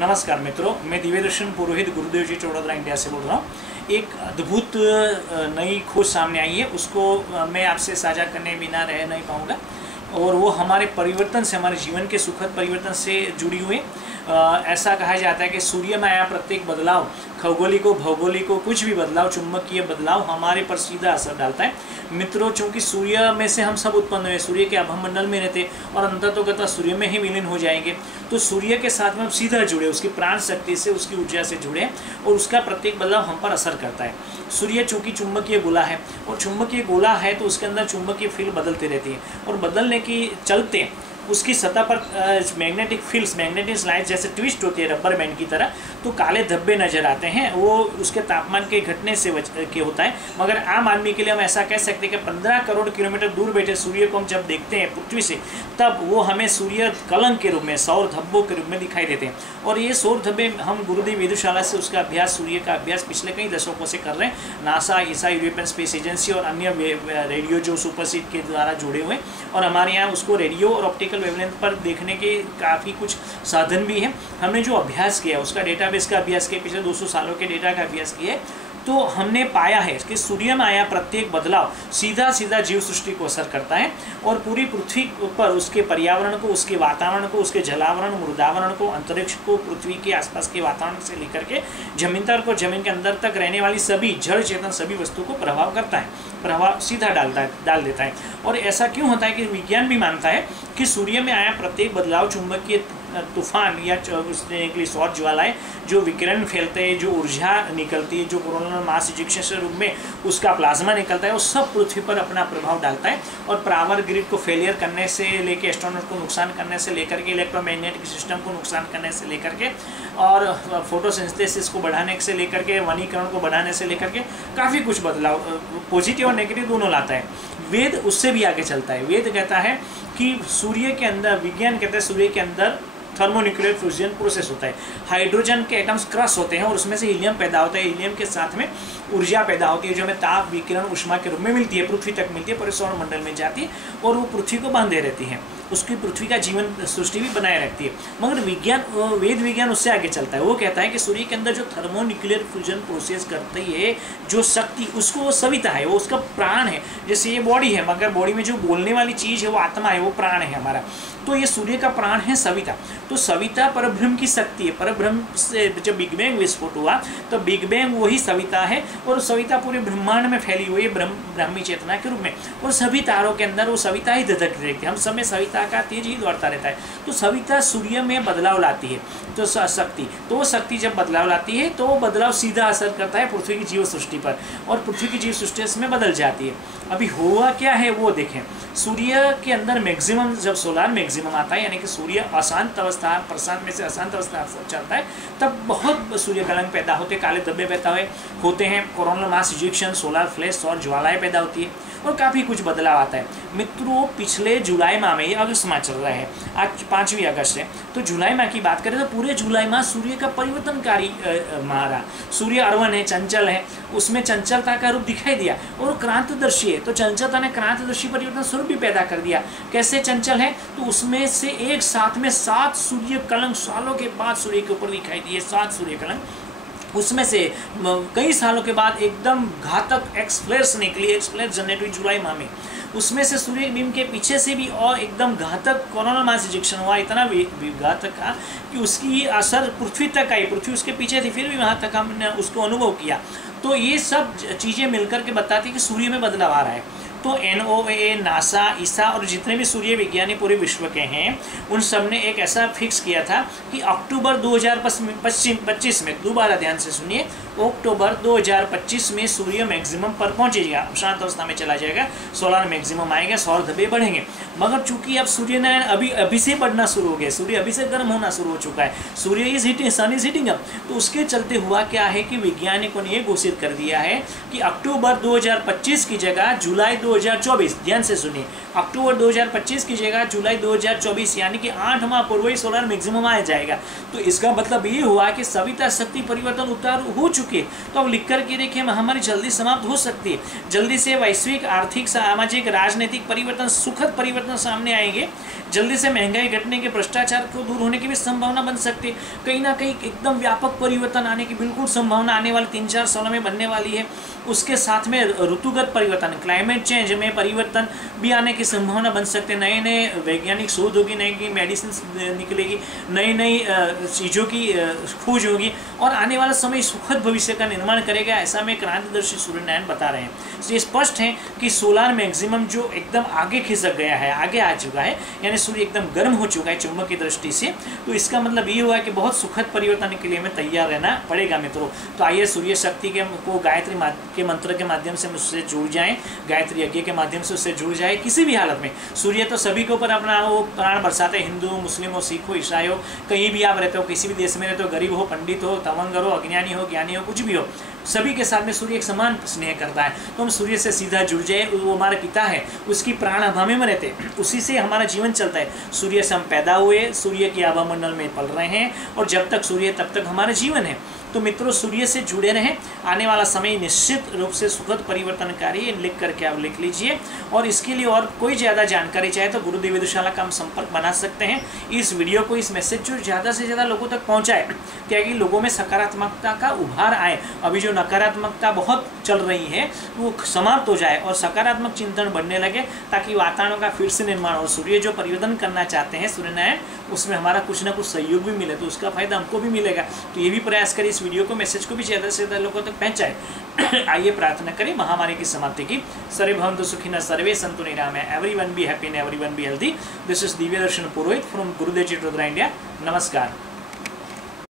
नमस्कार मित्रों, मैं दिव्यदर्शन पुरोहित गुरुदेव जी चौड़ोदरा इंडिया से बोल रहा हूँ। एक अद्भुत नई खोज सामने आई है, उसको मैं आपसे साझा करने बिना रह नहीं पाऊँगा और वो हमारे परिवर्तन से, हमारे जीवन के सुखद परिवर्तन से जुड़ी हुई। ऐसा कहा जाता है कि सूर्य में आया प्रत्येक बदलाव, खगोलिको भौगोलिको कुछ भी बदलाव, चुंबकीय बदलाव हमारे पर सीधा असर डालता है। मित्रों, चूँकि सूर्य में से हम सब उत्पन्न हुए, सूर्य के आभमंडल में रहते और अंततोगत सूर्य में ही विलीन हो जाएंगे, तो सूर्य के साथ में हम सीधा जुड़े, उसकी प्राण शक्ति से, उसकी ऊर्जा से जुड़े और उसका प्रत्येक बदलाव हम पर असर करता है। सूर्य चूँकि चुंबकीय गोला है और चुंबकीय गोला है तो उसके अंदर चुंबकीय फील्ड बदलती रहती है और बदलने की चलते उसकी सतह पर मैग्नेटिक फील्ड्स, मैग्नेटिक लाइन्स जैसे ट्विस्ट होती है रबर बैंड की तरह, तो काले धब्बे नजर आते हैं। वो उसके तापमान के घटने से के होता है। मगर आम आदमी के लिए हम ऐसा कह सकते हैं कि 15 करोड़ किलोमीटर दूर बैठे सूर्य को हम जब देखते हैं पृथ्वी से, तब वो हमें सूर्य कलंक के रूप में, सौर धब्बों के रूप में दिखाई देते हैं। और ये सौर धब्बे हम गुरुदेव वेधशाला से उसका अभ्यास, सूर्य का अभ्यास पिछले कई दशकों से कर रहे हैं। नासा, ईसा, यूरोपियन स्पेस एजेंसी और अन्य रेडियो जो सुपरसीड के द्वारा जुड़े हुए, और हमारे यहाँ उसको रेडियो और ऑप्टिकल वेवलेंथ पर देखने के काफ़ी कुछ साधन भी हैं। हमने जो अभ्यास किया, उसका डेटाबेस का अभ्यास किया, पिछले 200 सालों के डेटा का अभ्यास किया, तो हमने पाया है कि सूर्य में आया प्रत्येक बदलाव सीधा सीधा जीव सृष्टि को असर करता है और पूरी पृथ्वी पर उसके पर्यावरण को, उसके वातावरण को, उसके जलावरण, मृदावरण को, अंतरिक्ष को, पृथ्वी के आसपास के वातावरण से लेकर के जमीन तक और जमीन के अंदर तक रहने वाली सभी जड़ चेतन सभी वस्तु को प्रभाव करता है, प्रभाव सीधा डाल देता है। और ऐसा क्यों होता है कि विज्ञान भी मानता है कि सूर्य में आया प्रत्येक बदलाव चुंबकीय तूफान या उसने सौर ज्वालाएं जो विकिरण फैलते हैं, जो ऊर्जा निकलती है, जो कोरोनल मास इजेक्शन के रूप में उसका प्लाज्मा निकलता है, वो सब पृथ्वी पर अपना प्रभाव डालता है। और पावर ग्रिड को फेलियर करने से लेकर, एस्ट्रोनॉट को नुकसान करने से लेकर के, इलेक्ट्रोमैग्नेटिक सिस्टम को नुकसान करने से लेकर के, और फोटोसिंथेसिस को बढ़ाने से लेकर के, वनीकरण को बढ़ाने से लेकर के काफ़ी कुछ बदलाव पॉजिटिव और नेगेटिव दोनों लाता है। वेद उससे भी आगे चलता है। वेद कहता है कि सूर्य के अंदर, विज्ञान कहता है सूर्य के अंदर थर्मोन्यूक्लियर फ्यूजन प्रोसेस होता है। हाइड्रोजन के एटम्स क्रश होते हैं और उसमें से हीलियम पैदा होता है। हीलियम के साथ में ऊर्जा पैदा होती है जो हमें ताप, विकिरण, ऊष्मा के रूप में मिलती है, पृथ्वी तक मिलती है, पूरे सौर मंडल में जाती है और वो पृथ्वी को बांधे रहती है, उसकी पृथ्वी का जीवन सृष्टि भी बनाए रखती है। मगर विज्ञान, वेद विज्ञान उससे आगे चलता है। वो कहता है कि सूर्य के अंदर जो थर्मोन्यूक्लियर फ्यूजन प्रोसेस करती है जो शक्ति, उसको वो सविता है, वो उसका प्राण है। जैसे ये बॉडी है, मगर बॉडी में जो बोलने वाली चीज़ है वो आत्मा है, वो प्राण है हमारा। तो ये सूर्य का प्राण है सविता। तो सविता परब्रह्म की शक्ति है। परब्रह्म से जब बिग बैंग विस्फोट हुआ तो बिग बैंग वही सविता है और सविता पूरे ब्रह्मांड में फैली हुई है ब्राह्मी चेतना के रूप में। और सभी तारों के अंदर वो सविता ही धधक रहती है। हम समय सविता का तेज ही दौड़ता रहता है। तो सविता सूर्य में बदलाव लाती है, तो शक्ति, तो वो शक्ति जब बदलाव लाती है तो वो बदलाव सीधा असर करता है पृथ्वी की जीव सृष्टि पर और पृथ्वी की जीव सृष्टि इसमें बदल जाती है। अभी हुआ क्या है वो देखें। सूर्य के अंदर मैक्सिमम, जब सोलार मैक्सिमम आता है, यानी कि सूर्य अशांत अवस्था, प्रशांत में से अशांत अवस्था चलता है, तब बहुत सूर्य कलंक पैदा होते, काले धब्बे पैदा होते हैं, coronal mass ejection, solar flash और ज्वालाएं पैदा होती है और काफ़ी कुछ बदलाव आता है। मित्रों, पिछले जुलाई माह में, ये अगस्त माह चल रहा है, आज 5वीं अगस्त है, तो जुलाई माह की बात करें तो पूरे जुलाई माह सूर्य का परिवर्तनकारी माह रहा। सूर्य अर्वन है, चंचल है, उसमें चंचलता का रूप दिखाई दिया और क्रांतदर्शी है, तो चंचलता ने क्रांतदर्शी परिवर्तन स्वरूप भी पैदा कर दिया। कैसे चंचल है? तो उसमें से एक साथ में 7 सूर्य कलंक सालों के बाद सूर्य के ऊपर दिखाई दिए, 7 सूर्य कलंक। उसमें से कई सालों के बाद एकदम घातक एक्सफ्लेयर्स निकली, एक्सफ्लेयर जनरेट हुई जुलाई माह में। उसमें से सूर्य बीम के पीछे से भी और एकदम घातक कोरोनल मास इजेक्शन हुआ, इतना घातक था कि उसकी असर पृथ्वी तक आई। पृथ्वी उसके पीछे थी, फिर भी वहाँ तक हमने उसको अनुभव किया। तो ये सब चीज़ें मिलकर के बताती है कि सूर्य में बदलाव आ रहा है। तो NOAA, नासा, ईसा और जितने भी सूर्य विज्ञानी पूरे विश्व के हैं, उन सब ने एक ऐसा फिक्स किया था कि अक्टूबर 2025 में, दोबारा ध्यान से सुनिए, अक्टूबर 2025 में सूर्य मैक्सिमम पर पहुंचेगा, शांत अवस्था में चला जाएगा, सोलर मैक्सिमम आएगा, सौर धब्बे बढ़ेंगे। मगर चूंकि अब सूर्यनारायण अभी से बढ़ना शुरू हो गया, सूर्य अभी से गर्म होना शुरू हो चुका है, surya is heating, sun is heating up. तो उसके चलते हुआ क्या है कि वैज्ञानिकों ने ये घोषित कर दिया है कि अक्टूबर 2025 की जगह जुलाई 2024, ध्यान से सुनिए, अक्टूबर 2025 की जगह जुलाई 2024 यानी कि 8 माह पूर्व ही सोलर मैक्सिमम आ जाएगा। तो इसका मतलब ये हुआ कि सविता शक्ति परिवर्तन उतार हो चुके। तो अब लिख करके देखिए, महामारी जल्दी समाप्त हो सकती है, जल्दी से वैश्विक आर्थिक सामाजिक राजनीतिक परिवर्तन सुखद परिवर्तन सामने आएंगे, जल्दी से महंगाई घटने के भ्रष्टाचार को दूर होने की भी संभावना बन सकती है, कहीं ना कहीं एकदम व्यापक परिवर्तन आने की बिल्कुल संभावना आने वाले 3-4 सालों में बनने वाली है। उसके साथ में ऋतुगत परिवर्तन क्लाइमेट चेंज में परिवर्तन भी आने की संभावना बन सकते हैं, नए नए वैज्ञानिक शोध होगी, नई नई मेडिसिन निकलेगी, नई नई चीज़ों की खोज होगी और आने वाला समय सुखद भविष्य का निर्माण करेगा, ऐसा में क्रांतिदर्शी सूर्यनारायण बता रहे हैं। तो ये स्पष्ट है कि सोलार मैक्सिमम जो एकदम आगे खिसक गया है, आगे आ चुका है, यानी सूर्य एकदम गर्म हो चुका है चुंबक की दृष्टि से। तो इसका मतलब ये हुआ कि बहुत सुखद परिवर्तन के लिए हमें तैयार रहना पड़ेगा मित्रों। तो आइए सूर्य शक्ति को गायत्री के मंत्र के माध्यम से मुझसे जुड़ जाएं, गायत्री यज्ञ के माध्यम से उससे जुड़ जाए। किसी भी हालत में सूर्य तो सभी के ऊपर अपना वो प्राण बरसाते, हिंदू मुस्लिम हो, सिख हो, ईसाई हो, कहीं भी आप रहते हो, किसी भी देश में रहते हो, गरीब हो, पंडित हो, तमंगर हो, अज्ञानी हो, ज्ञानी हो, कुछ भी हो, सभी के साथ में सूर्य एक समान स्नेह करता है। तो हम सूर्य से सीधा जुड़ जाए, वो हमारा पिता है, उसकी प्राण हमें में रहते, उसी से हमारा जीवन चलता है। सूर्य से हम पैदा हुए, सूर्य के आभामंडल में पल रहे हैं और जब तक सूर्य तब तक हमारा जीवन है। तो मित्रों सूर्य से जुड़े रहें, आने वाला समय निश्चित रूप से सुखद परिवर्तनकारी है, लिख करके आप लिख लीजिए। और इसके लिए और कोई ज़्यादा जानकारी चाहे तो गुरुदेव वेधशाला का हम संपर्क बना सकते हैं। इस वीडियो को, इस मैसेज जो ज़्यादा से ज़्यादा लोगों तक पहुँचाए, ताकि लोगों में सकारात्मकता का उभार आए। अभी जो नकारात्मकता बहुत चल रही है वो समाप्त हो जाए और सकारात्मक चिंतन बढ़ने लगे, ताकि वातावरण का फिर से निर्माण हो। सूर्य जो परिवर्तन करना चाहते हैं सूर्यनारायण, उसमें हमारा कुछ ना कुछ सहयोग भी मिले, तो उसका फायदा हमको भी मिलेगा। तो ये भी प्रयास करें, इस वीडियो को, मैसेज को भी ज़्यादा से ज़्यादा लोगों तक पहुँचाए। आइए प्रार्थना करें महामारी की समाप्ति की। सर्वे भवन्तु सुखिनः, सर्वे सन्तु निरामया, everyone be happy and everyone be healthy. This is Divya Darshan Purohit from Gurudev ji, India. नमस्कार।